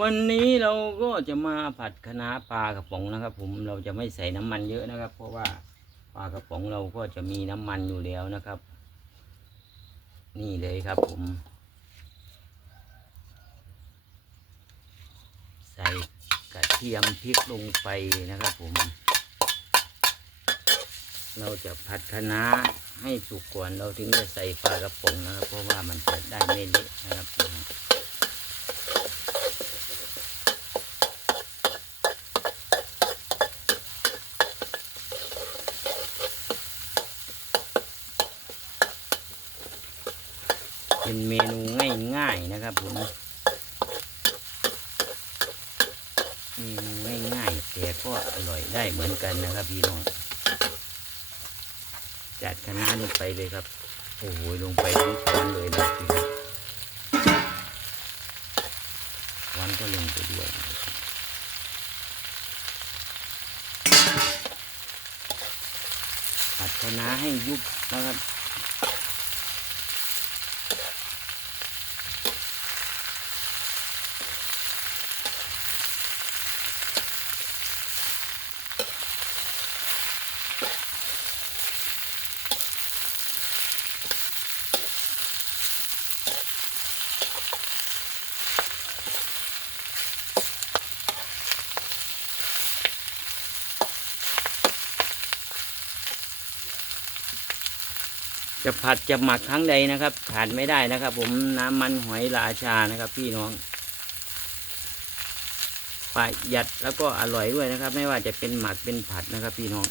วันนี้เราก็จะมาผัดคะน้าปลากระป๋องนะครับ ผมเราจะไม่ใส่น้ำมันเยอะนะครับ เพราะว่าปลากระป๋องเราก็จะมีน้ำมันอยู่แล้วนะครับ นี่เลยครับผม ใส่กระเทียมพริกลงไปนะครับผม เราจะผัดคะน้าให้สุกก่อนเราถึงจะใส่ปลากระป๋องนะครับ เพราะว่ามันจะได้ไม่เละนะครับผม เป็นเมนูง่ายๆนะครับผมเมนูง่ายๆแต่ก็อร่อยได้เหมือนกันนะครับพี่น้องจัดคณะน้าลงไปเลยครับ โอ้โหลงไปทั้งช้อนเลยนะพี่น้องช้อนก็ลงไปด้วยผัดคณะให้ยุบนะครับ จะผัดจะหมักครั้งใดนะครับขาดไม่ได้นะครับ ผมน้ำมันหอยราชานะครับ พี่น้องประหยัดแล้วก็อร่อยด้วยนะครับ ไม่ว่าจะเป็นหมักเป็นผัดนะครับ พี่น้อง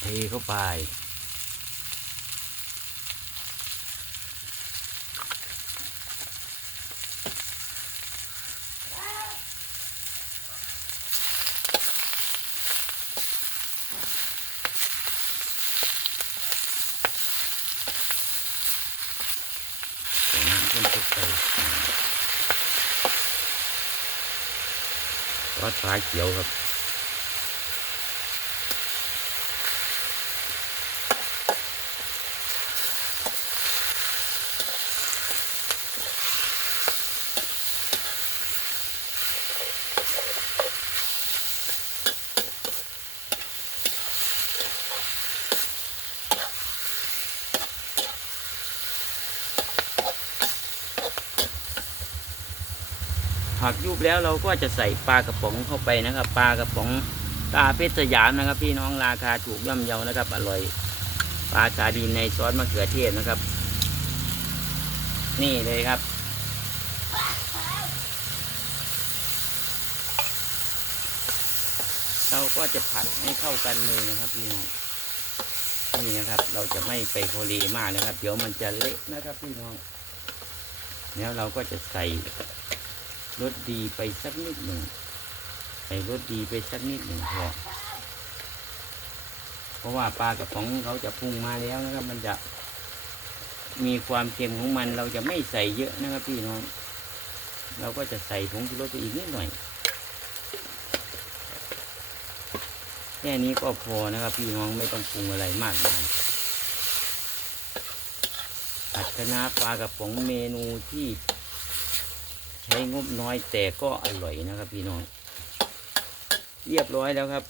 เทเข้าไป ใส่น้ำข้นทุกไปรสฟ้าเขียวครับ ผักยุบแล้วเราก็จะใส่ปลากระป๋องเข้าไปนะครับ ปลากระป๋องตาเพชรสยามนะครับ พี่น้องราคาถูกย่อมเยานะครับ อร่อยปลาคาดีในซอสมะเขือเทศนะครับ นี่เลยครับ เราก็จะผัดให้เข้ากันเลยนะครับ พี่น้องนี่นะครับ เราจะไม่ไปโคลีมากนะครับ เดี๋ยวมันจะเละนะครับ พี่น้องแล้วเราก็จะใส่ รสดีไปสักนิดหนึ่งใส่รสดีไปสักนิดหนึ่งพอเพราะว่าปลากระป๋องเขาจะปรุงมาแล้วนะครับ มันจะมีความเค็มของมันเราจะไม่ใส่เยอะนะครับพี่น้อง เราก็จะใส่ผงชูรสไปอีกนิดหน่อย แค่นี้ก็พอนะครับ พี่น้องไม่ต้องปรุงอะไรมากมายผัดคะน้าปลากระป๋องเมนูที่ ช้งบน้อยแต่ก็อร่อยนะครับพี่น้อง เรียบร้อยแล้วครับ